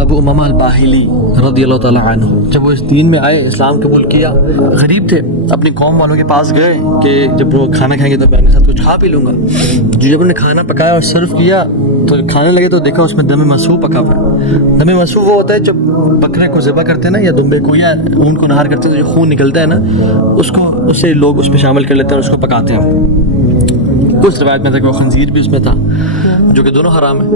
ابو امامہ الباہلی رضی اللہ تعالیٰ عنہ جب وہ اس دین میں آئے، اسلام قبول کیا، غریب تھے، اپنی قوم والوں کے پاس گئے کہ جب وہ کھانا کھائیں گے تو میں ان کے ساتھ کچھ کھا پی لوں گا۔ جب انہوں نے کھانا پکایا اور سرو کیا تو کھانے لگے تو دیکھا اس میں دم مسفوح پکا ہوا ہے۔ دم مسفوح وہ ہوتا ہے جب بکرے کو ذبح کرتے ہیں نا، یا دمبے کو یا اون کو نہار کرتے ہیں تو جو خون نکلتا ہے نا، اس کو اسے لوگ اس میں شامل کر لیتے ہیں اور اس کو پکاتے ہیں۔ کچھ روایت میں تھا کہ وہ خنزیر بھی اس میں تھا، جو کہ دونوں حرام ہیں۔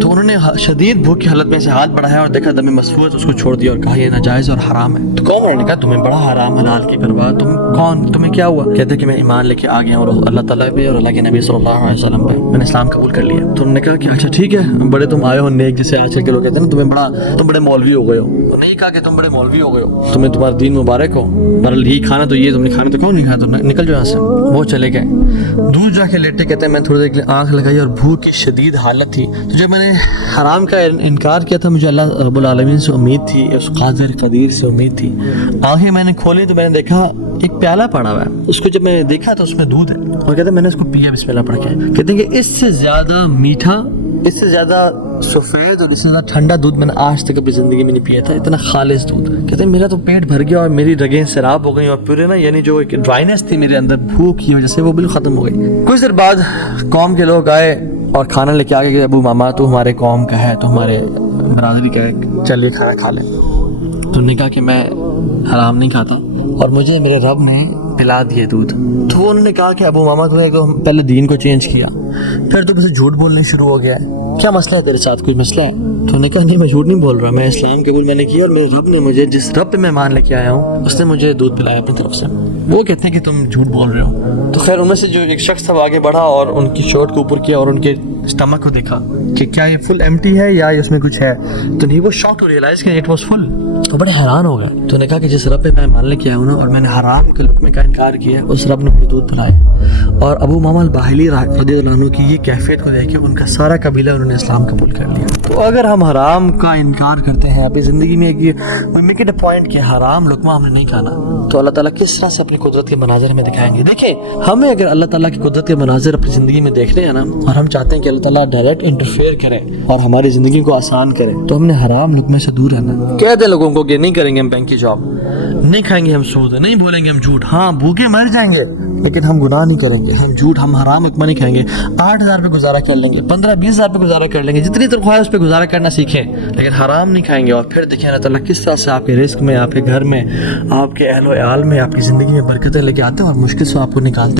تو انہوں نے شدید بھوک کی حالت میں سے ہاتھ بڑھایا اور دیکھا دم مسفوح ہے تو اس کو چھوڑ دیا اور کہا یہ ناجائز اور حرام ہے۔ تو قوم والوں نے کہا تمہیں بڑا حرام حلال کی پرواہ، تم کون، تمہیں کیا ہوا؟ کہتے کہ میں ایمان لے کے آ گیا اور اللہ تعالیٰ پہ اور اللہ کے نبی صلی اللہ علیہ وسلم پہ میں نے اسلام قبول کر لیا۔ تو انہوں نے کہا کہ اچھا ٹھیک ہے، بڑے تم آئے ہو نیک، جیسے آج کل کے لوگ کہتے ہیں نا تم بڑے مولوی ہو گئے ہو۔ نہیں کہا کہ تم بڑے مولوی ہو گئے ہو، تمہیں تمہارا دین مبارک ہو، بہرحال یہی کھانا تو یہ تم نے کھانا تو کون نہیں کھایا، تو نکل جاؤ یہاں سے۔ وہ چلے گئے، دور جا کے لیٹے، کہتے ہیں میں تھوڑی دیر کے لیے آنکھ لگائی اور بھوک کی شدید حالت تھی۔ تو جب میں نے حرام کا انکار کیا تھا، مجھے اللہ رب العالمین سے امید تھی، اس قادر قدیر سے امید تھی۔ آنکھیں میں نے کھولی تو میں نے دیکھا ایک پیالہ پڑا ہوا ہے، اس کو جب میں نے دیکھا تو اس میں دودھ ہے، اور کہتے ہیں میں نے اس کو پیا بسم اللہ پڑھ کے۔ کہتے ہیں کہ اس سے زیادہ میٹھا، اس سے زیادہ سفید اور اس سے زیادہ ٹھنڈا دودھ میں نے آج تک اپنی زندگی میں نہیں پیا تھا، اتنا خالص دودھ۔ کہتے ہیں میرا تو پیٹ بھر گیا اور میری رگیں سیراب ہو گئی اور پورے نا، یعنی جو ایک ڈرائنس تھی میرے اندر بھوک کی وجہ سے، وہ بالکل ختم ہو گئی۔ کچھ دیر بعد قوم کے لوگ آئے اور کھانا لے کے آگے کہ ابو ماما تو ہمارے قوم کا ہے، تو ہمارے برادری کا ہے، چلیے کھانا کھا لیں۔ تو نے کہا کہ میں حرام نہیں کھاتا اور مجھے میرے رب نے پلا دیے دودھ۔ تو وہ انہوں نے کہا کہ ابو ماما تو نے پہلے دین کو چینج کیا، پھر تو مجھے جھوٹ بولنے شروع ہو گیا ہے، کیا مسئلہ ہے تیرے ساتھ، کوئی مسئلہ ہے؟ تو انہوں نے کہا نہیں میں جھوٹ نہیں بول رہا، میں اسلام قبول میں نے کیا اور میرے رب نے مجھے، جس رب پہ میں مان لے کے آیا ہوں، اس نے مجھے دودھ پلایا اپنی طرف سے۔ وہ کہتے ہیں کہ تم جھوٹ بول رہے ہو۔ تو خیر ان میں سے جو ایک شخص تھا وہ آگے بڑھا اور ان کی شرٹ کو اوپر کیا اور ان کے اسٹمک کو دیکھا کہ کیا یہ فل ایمٹی ہے یا اس میں کچھ ہے، تو نہیں وہ شاک ٹو ریئلائز کہ اٹ واز فل۔ تو بڑے حیران ہو گئے۔ تو نے کہا کہ جس رب پہ میں مان لے کے آیا ہوں نا اور میں نے حرام کے لقمے کا انکار کیا، اس رب نے مجھے دودھ پلایا۔ اور ابو ماما الباہلی رضی اللہ عنہ کی یہ کیفیت کو دیکھ کے ان کا سارا قبیلہ انہوں نے اسلام قبول کر لیا۔ تو اگر ہم حرام کا انکار کرتے ہیں اپنی زندگی میں، میک اٹ اے پوائنٹ کہ حرام لقمہ ہم نے نہیں کھانا، تو اللہ تعالیٰ کس طرح سے اپنی قدرت کے مناظر ہمیں دکھائیں گے۔ دیکھیں ہمیں اگر اللہ تعالیٰ کی قدرت کے مناظر اپنی زندگی میں دیکھنے ہیں نا، اور ہم چاہتے ہیں کہ اللہ تعالیٰ ڈائریکٹ انٹرفیئر کرے اور ہماری زندگی کو آسان کرے، تو ہم نے حرام لقمے سے دور رہنا۔ کہہ دیں لوگوں کو کہ نہیں کریں گے ہم بینک کی جاب، نہیں کھائیں گے ہم سود، نہیں بولیں گے ہم جھوٹ، ہاں بھوکے مر جائیں گے لیکن ہم گناہ نہیں کریں گے، ہم جھوٹ، ہم حرام لقمہ نہیں کھائیں گے، 8,000 پہ گزارا کر لیں گے، 15-20,000 پہ گزارا کر لیں گے، جتنی تنخواہ ہے اس پہ گزارا کرنا سیکھیں لیکن حرام نہیں کھائیں گے۔ اور پھر دیکھیں اللہ تعالیٰ کس طرح سے آپ کے رزق میں، آپ کے گھر میں، آپ کے اہل و عیال میں، آپ کی زندگی میں برکتیں لے کے آتے ہیں اور مشکل سے آپ کو نکالتے ہیں۔